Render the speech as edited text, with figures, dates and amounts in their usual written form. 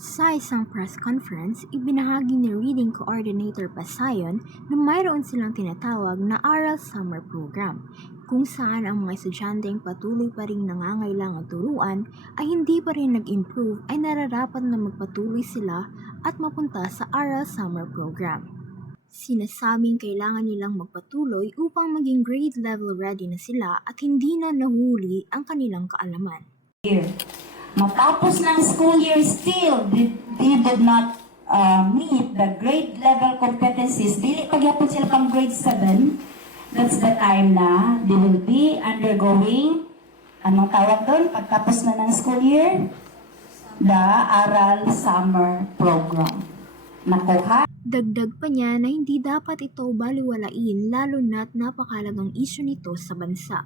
Sa isang press conference, ibinahagi ni Reading Coordinator Pasayon na mayroon silang tinatawag na Aral Summer Program, kung saan ang mga estudyanteng patuloy pa rin nangangailangan turuan ay hindi pa rin nag-improve ay nararapat na magpatuloy sila at mapunta sa Aral Summer Program. Sinasabing kailangan nilang magpatuloy upang maging grade level ready na sila at hindi na nahuli ang kanilang kaalaman. Matapos ng school year, still they did not meet the grade level competencies. Dili pagyapon sila pang grade 7. That's the time na they will be undergoing, anong tawag doon? Pagtapos na ng school year, the Aral Summer Program. Nakuha? Dagdag pa niya na hindi dapat ito baliwalain lalo na't napakalagang isyu nito sa bansa.